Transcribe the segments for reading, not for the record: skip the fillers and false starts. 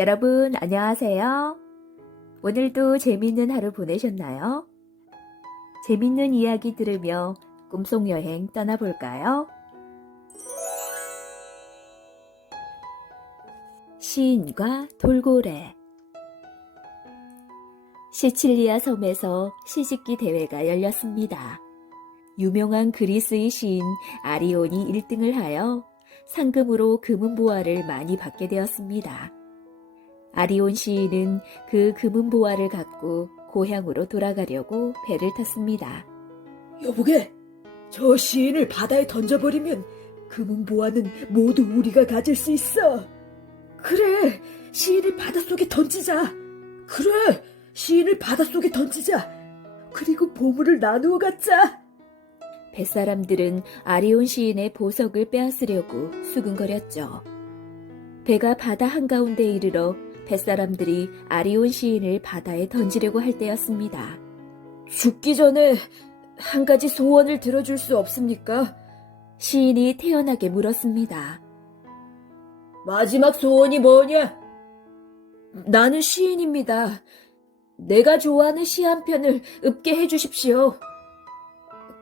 여러분, 안녕하세요. 오늘도 재밌는 하루 보내셨나요? 재밌는 이야기 들으며 꿈속 여행 떠나볼까요? 시인과 돌고래. 시칠리아 섬에서 시집기 대회가 열렸습니다. 유명한 그리스의 시인 아리온이 1등을 하여 상금으로 금은보화를 많이 받게 되었습니다. 아리온 시인은 그 금은보화를 갖고 고향으로 돌아가려고 배를 탔습니다. 여보게, 저 시인을 바다에 던져버리면 금은보화는 모두 우리가 가질 수 있어. 그래, 시인을 바닷속에 던지자. 그래, 시인을 바닷속에 던지자. 그리고 보물을 나누어 갖자. 뱃사람들은 아리온 시인의 보석을 빼앗으려고 수근거렸죠. 배가 바다 한가운데 이르러 뱃사람들이 아리온 시인을 바다에 던지려고 할 때였습니다. 죽기 전에 한 가지 소원을 들어줄 수 없습니까? 시인이 태연하게 물었습니다. 마지막 소원이 뭐냐? 나는 시인입니다. 내가 좋아하는 시 한 편을 읊게 해주십시오.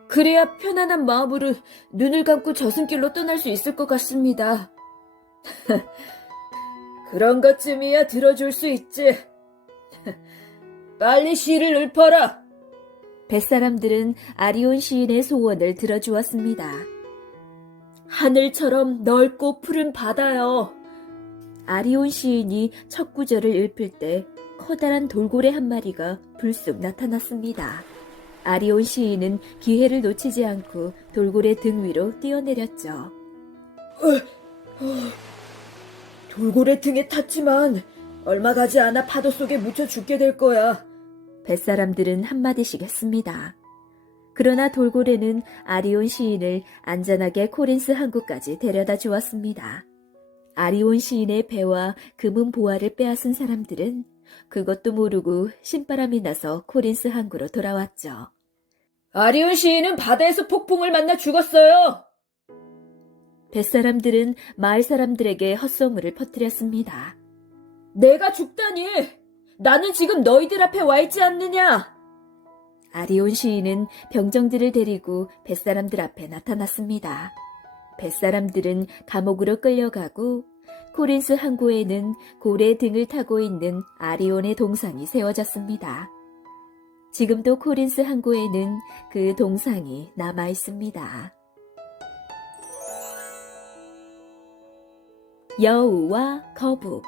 그래야 편안한 마음으로 눈을 감고 저승길로 떠날 수 있을 것 같습니다. 그런 것쯤이야 들어줄 수 있지. 빨리 시를 읊어라. 뱃사람들은 아리온 시인의 소원을 들어주었습니다. 하늘처럼 넓고 푸른 바다여. 아리온 시인이 첫 구절을 읊을 때 커다란 돌고래 한 마리가 불쑥 나타났습니다. 아리온 시인은 기회를 놓치지 않고 돌고래 등 위로 뛰어내렸죠. 돌고래 등에 탔지만 얼마 가지 않아 파도 속에 묻혀 죽게 될 거야. 뱃사람들은 한마디씩 했습니다. 그러나 돌고래는 아리온 시인을 안전하게 코린스 항구까지 데려다 주었습니다. 아리온 시인의 배와 금은 보화를 빼앗은 사람들은 그것도 모르고 신바람이 나서 코린스 항구로 돌아왔죠. 아리온 시인은 바다에서 폭풍을 만나 죽었어요. 뱃사람들은 마을 사람들에게 헛소문을 퍼뜨렸습니다. 내가 죽다니. 나는 지금 너희들 앞에 와 있지 않느냐. 아리온 시인은 병정들을 데리고 뱃사람들 앞에 나타났습니다. 뱃사람들은 감옥으로 끌려가고 코린스 항구에는 고래 등을 타고 있는 아리온의 동상이 세워졌습니다. 지금도 코린스 항구에는 그 동상이 남아 있습니다. 여우와 거북.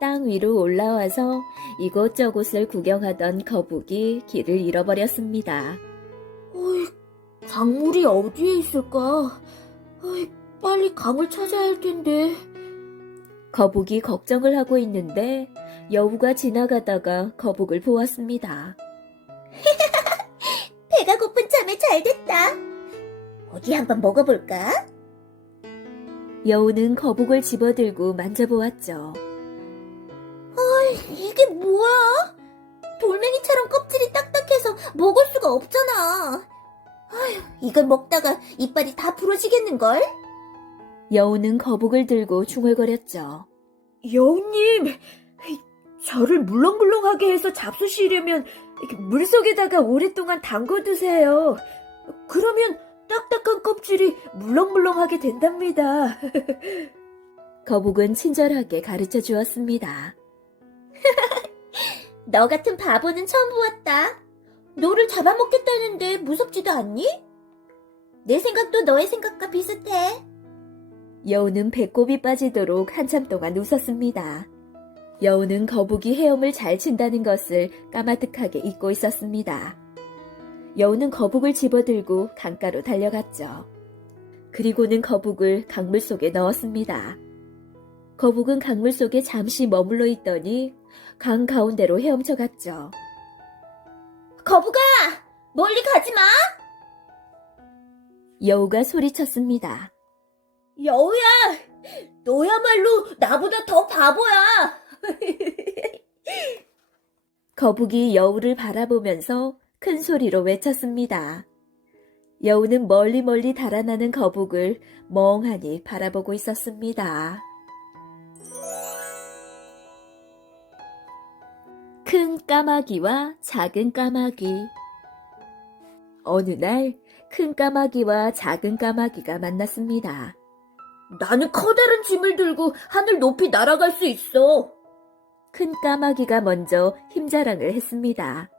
땅 위로 올라와서 이곳저곳을 구경하던 거북이 길을 잃어버렸습니다. 강물이 어디에 있을까? 빨리 강을 찾아야 할 텐데. 거북이 걱정을 하고 있는데 여우가 지나가다가 거북을 보았습니다. 배가 고픈 참에 잘 됐다. 어디 한번 먹어볼까? 여우는 거북을 집어들고 만져보았죠. 이게 뭐야? 돌멩이처럼 껍질이 딱딱해서 먹을 수가 없잖아. 이걸 먹다가 이빨이 다 부러지겠는걸? 여우는 거북을 들고 중얼거렸죠. 여우님, 저를 물렁물렁하게 해서 잡수시려면 물속에다가 오랫동안 담궈두세요. 그러면 딱딱한 껍질이 물렁물렁하게 된답니다. 거북은 친절하게 가르쳐 주었습니다. 너 같은 바보는 처음 보았다. 너를 잡아먹겠다는데 무섭지도 않니? 내 생각도 너의 생각과 비슷해. 여우는 배꼽이 빠지도록 한참 동안 웃었습니다. 여우는 거북이 헤엄을 잘 친다는 것을 까마득하게 잊고 있었습니다. 여우는 거북을 집어들고 강가로 달려갔죠. 그리고는 거북을 강물 속에 넣었습니다. 거북은 강물 속에 잠시 머물러 있더니 강 가운데로 헤엄쳐 갔죠. 거북아! 멀리 가지 마! 여우가 소리쳤습니다. 여우야! 너야말로 나보다 더 바보야! 거북이 여우를 바라보면서 큰 소리로 외쳤습니다. 여우는 멀리 달아나는 거북을 멍하니 바라보고 있었습니다. 큰 까마귀와 작은 까마귀. 어느 날 큰 까마귀와 작은 까마귀가 만났습니다. 나는 커다란 짐을 들고 하늘 높이 날아갈 수 있어. 큰 까마귀가 먼저 힘자랑을 했습니다.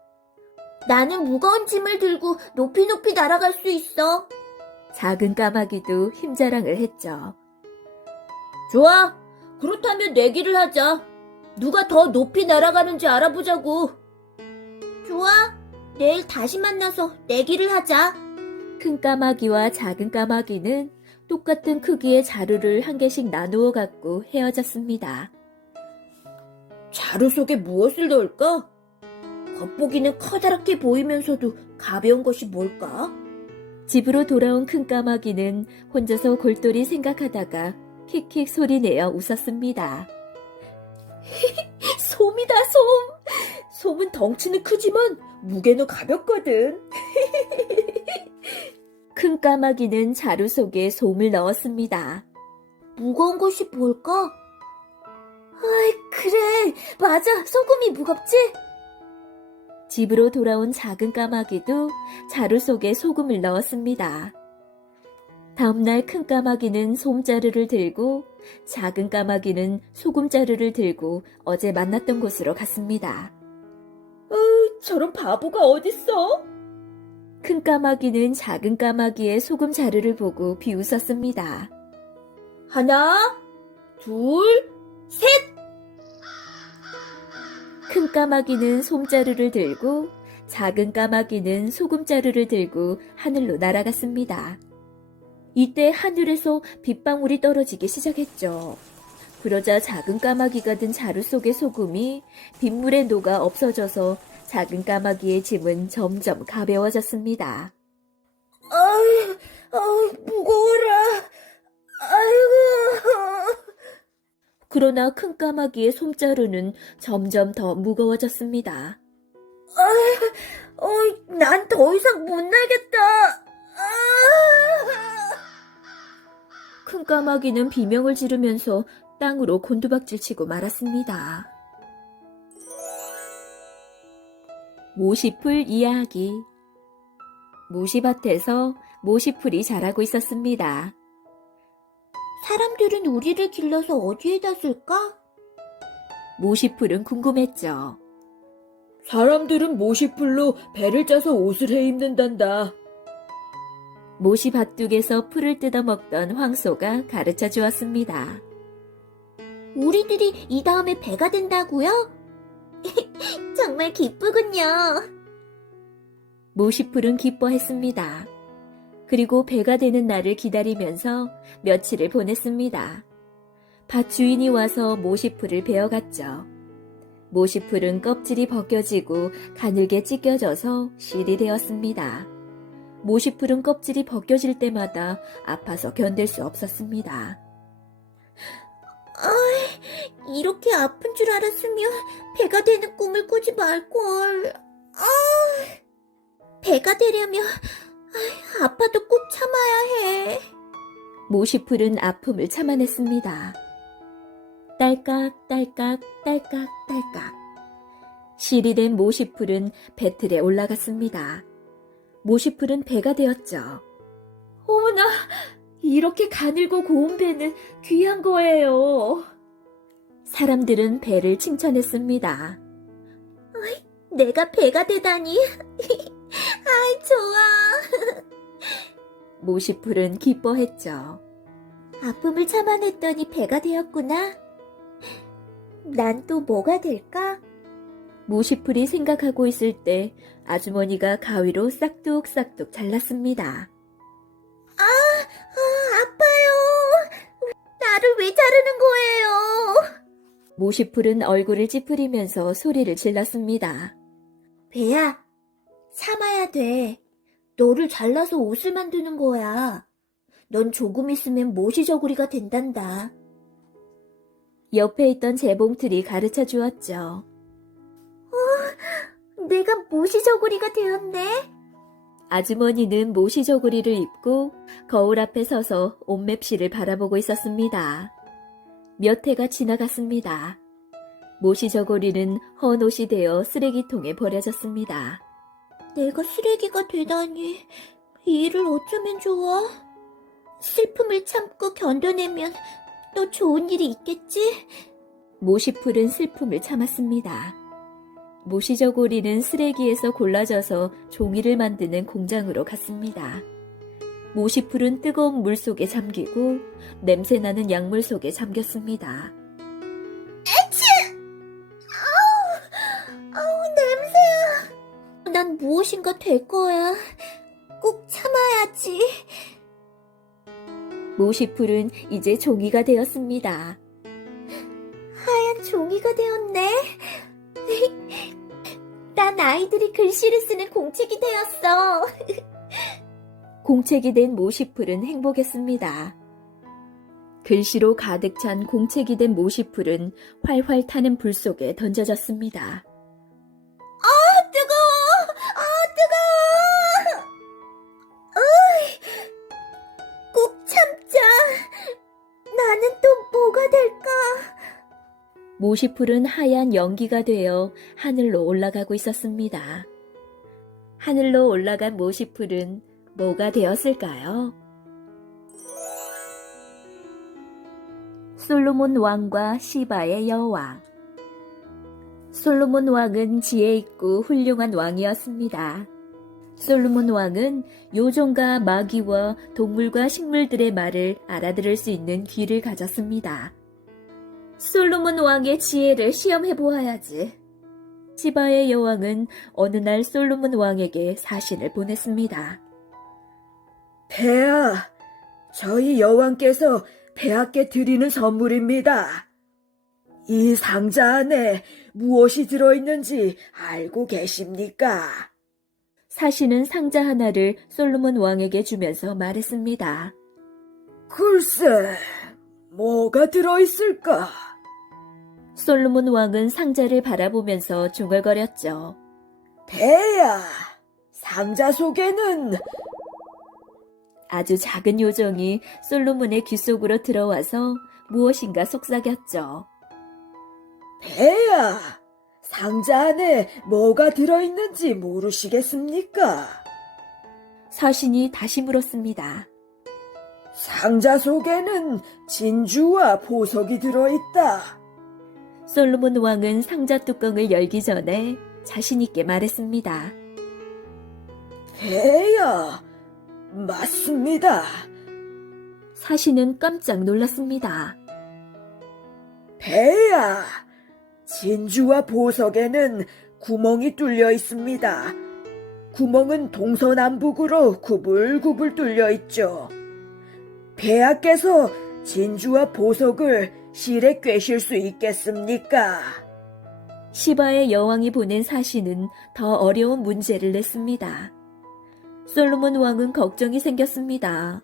나는 무거운 짐을 들고 높이 높이 날아갈 수 있어. 작은 까마귀도 힘자랑을 했죠. 좋아. 그렇다면 내기를 하자. 누가 더 높이 날아가는지 알아보자고. 좋아. 내일 다시 만나서 내기를 하자. 큰 까마귀와 작은 까마귀는 똑같은 크기의 자루를 한 개씩 나누어 갖고 헤어졌습니다. 자루 속에 무엇을 넣을까? 겉보기는 커다랗게 보이면서도 가벼운 것이 뭘까? 집으로 돌아온 큰 까마귀는 혼자서 골똘히 생각하다가 킥킥 소리내어 웃었습니다. 솜이다, 솜! 솜은 덩치는 크지만 무게는 가볍거든. 큰 까마귀는 자루 속에 솜을 넣었습니다. 무거운 것이 뭘까? 아이, 그래. 맞아. 소금이 무겁지? 집으로 돌아온 작은 까마귀도 자루 속에 소금을 넣었습니다. 다음날 큰 까마귀는 솜자루를 들고 작은 까마귀는 소금자루를 들고 어제 만났던 곳으로 갔습니다. 저런 바보가 어딨어? 큰 까마귀는 작은 까마귀의 소금자루를 보고 비웃었습니다. 하나, 둘, 셋! 큰 까마귀는 솜자루를 들고 작은 까마귀는 소금자루를 들고 하늘로 날아갔습니다. 이때 하늘에서 빗방울이 떨어지기 시작했죠. 그러자 작은 까마귀가 든 자루 속의 소금이 빗물에 녹아 없어져서 작은 까마귀의 짐은 점점 가벼워졌습니다. 무거워라. 아이고. 그러나 큰 까마귀의 솜자루는 점점 더 무거워졌습니다. 난 더 이상 못 날겠다. 큰 까마귀는 비명을 지르면서 땅으로 곤두박질 치고 말았습니다. 모시풀 이야기. 모시밭에서 모시풀이 자라고 있었습니다. 사람들은 우리를 길러서 어디에다 쓸까? 모시풀은 궁금했죠. 사람들은 모시풀로 배를 짜서 옷을 해 입는단다. 모시밭둑에서 풀을 뜯어먹던 황소가 가르쳐 주었습니다. 우리들이 이 다음에 배가 된다고요? 정말 기쁘군요. 모시풀은 기뻐했습니다. 그리고 배가 되는 날을 기다리면서 며칠을 보냈습니다. 밭 주인이 와서 모시풀을 베어갔죠. 모시풀은 껍질이 벗겨지고 가늘게 찢겨져서 실이 되었습니다. 모시풀은 껍질이 벗겨질 때마다 아파서 견딜 수 없었습니다. 이렇게 아픈 줄 알았으면 배가 되는 꿈을 꾸지 말걸. 배가 되려면 아파도 꼭 참아야 해. 모시풀은 아픔을 참아냈습니다. 딸깍 딸깍 딸깍 딸깍. 실이 된 모시풀은 배틀에 올라갔습니다. 모시풀은 배가 되었죠. 어머나, 이렇게 가늘고 고운 배는 귀한 거예요. 사람들은 배를 칭찬했습니다. 내가 배가 되다니. 아이, 좋아. 모시풀은 기뻐했죠. 아픔을 참아냈더니 배가 되었구나. 난 또 뭐가 될까? 모시풀이 생각하고 있을 때 아주머니가 가위로 싹둑싹둑 잘랐습니다. 아파요. 나를 왜 자르는 거예요? 모시풀은 얼굴을 찌푸리면서 소리를 질렀습니다. 배야, 참아야 돼. 너를 잘라서 옷을 만드는 거야. 넌 조금 있으면 모시저고리가 된단다. 옆에 있던 재봉틀이 가르쳐 주었죠. 내가 모시저고리가 되었네. 아주머니는 모시저고리를 입고 거울 앞에 서서 옷맵시를 바라보고 있었습니다. 몇 해가 지나갔습니다. 모시저고리는 헌옷이 되어 쓰레기통에 버려졌습니다. 내가 쓰레기가 되다니, 이 일을 어쩌면 좋아? 슬픔을 참고 견뎌내면 또 좋은 일이 있겠지? 모시풀은 슬픔을 참았습니다. 모시저고리는 쓰레기에서 골라져서 종이를 만드는 공장으로 갔습니다. 모시풀은 뜨거운 물 속에 잠기고 냄새나는 약물 속에 잠겼습니다. 아우, 냄새야. 난 무엇인가 될 거야. 꼭 참아야지. 모시풀은 이제 종이가 되었습니다. 하얀 종이가 되었네. 난 아이들이 글씨를 쓰는 공책이 되었어. 공책이 된 모시풀은 행복했습니다. 글씨로 가득 찬 공책이 된 모시풀은 활활 타는 불 속에 던져졌습니다. 뜨거워! 뜨거워! 꼭 참자. 나는 또 뭐가 될까? 모시풀은 하얀 연기가 되어 하늘로 올라가고 있었습니다. 하늘로 올라간 모시풀은 뭐가 되었을까요? 솔로몬 왕과 시바의 여왕. 솔로몬 왕은 지혜 있고 훌륭한 왕이었습니다. 솔로몬 왕은 요정과 마귀와 동물과 식물들의 말을 알아들을 수 있는 귀를 가졌습니다. 솔로몬 왕의 지혜를 시험해 보아야지. 시바의 여왕은 어느 날 솔로몬 왕에게 사신을 보냈습니다. 폐하, 저희 여왕께서 폐하께 드리는 선물입니다. 이 상자 안에 무엇이 들어있는지 알고 계십니까? 사신은 상자 하나를 솔로몬 왕에게 주면서 말했습니다. 글쎄, 뭐가 들어있을까? 솔로몬 왕은 상자를 바라보면서 중얼거렸죠. 폐하, 상자 속에는 아주 작은 요정이 솔로몬의 귀 속으로 들어와서 무엇인가 속삭였죠. 폐하, 상자 안에 뭐가 들어있는지 모르시겠습니까? 사신이 다시 물었습니다. 상자 속에는 진주와 보석이 들어있다. 솔로몬 왕은 상자 뚜껑을 열기 전에 자신 있게 말했습니다. 폐하, 맞습니다. 사신은 깜짝 놀랐습니다. 폐하, 진주와 보석에는 구멍이 뚫려 있습니다. 구멍은 동서남북으로 구불구불 뚫려 있죠. 폐하께서 진주와 보석을 실에 꿰실 수 있겠습니까? 시바의 여왕이 보낸 사신은 더 어려운 문제를 냈습니다. 솔로몬 왕은 걱정이 생겼습니다.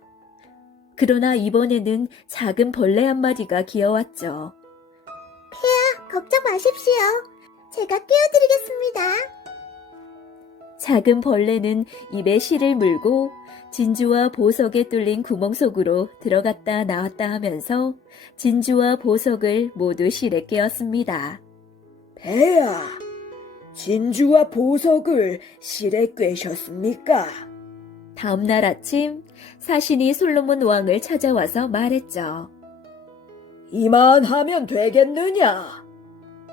그러나 이번에는 작은 벌레 한 마리가 기어왔죠. 걱정 마십시오. 제가 깨워드리겠습니다. 작은 벌레는 입에 실을 물고 진주와 보석에 뚫린 구멍 속으로 들어갔다 나왔다 하면서 진주와 보석을 모두 실에 깨었습니다. 폐하, 진주와 보석을 실에 꿰셨습니까? 다음 날 아침 사신이 솔로몬 왕을 찾아와서 말했죠. 이만하면 되겠느냐?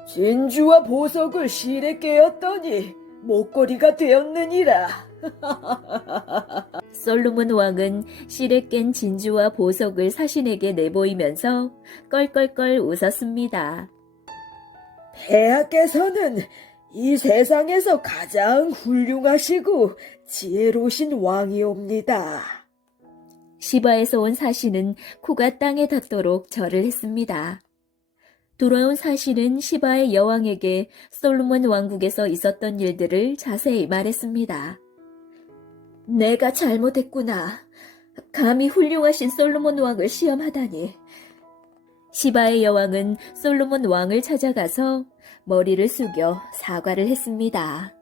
진주와 보석을 실에 꿰었더니 목걸이가 되었느니라. 솔로몬 왕은 실에 깬 진주와 보석을 사신에게 내보이면서 껄껄껄 웃었습니다. 폐하께서는 이 세상에서 가장 훌륭하시고 지혜로우신 왕이옵니다. 시바에서 온 사신은 코가 땅에 닿도록 절을 했습니다. 돌아온 사신은 시바의 여왕에게 솔로몬 왕국에서 있었던 일들을 자세히 말했습니다. 내가 잘못했구나. 감히 훌륭하신 솔로몬 왕을 시험하다니. 시바의 여왕은 솔로몬 왕을 찾아가서 머리를 숙여 사과를 했습니다.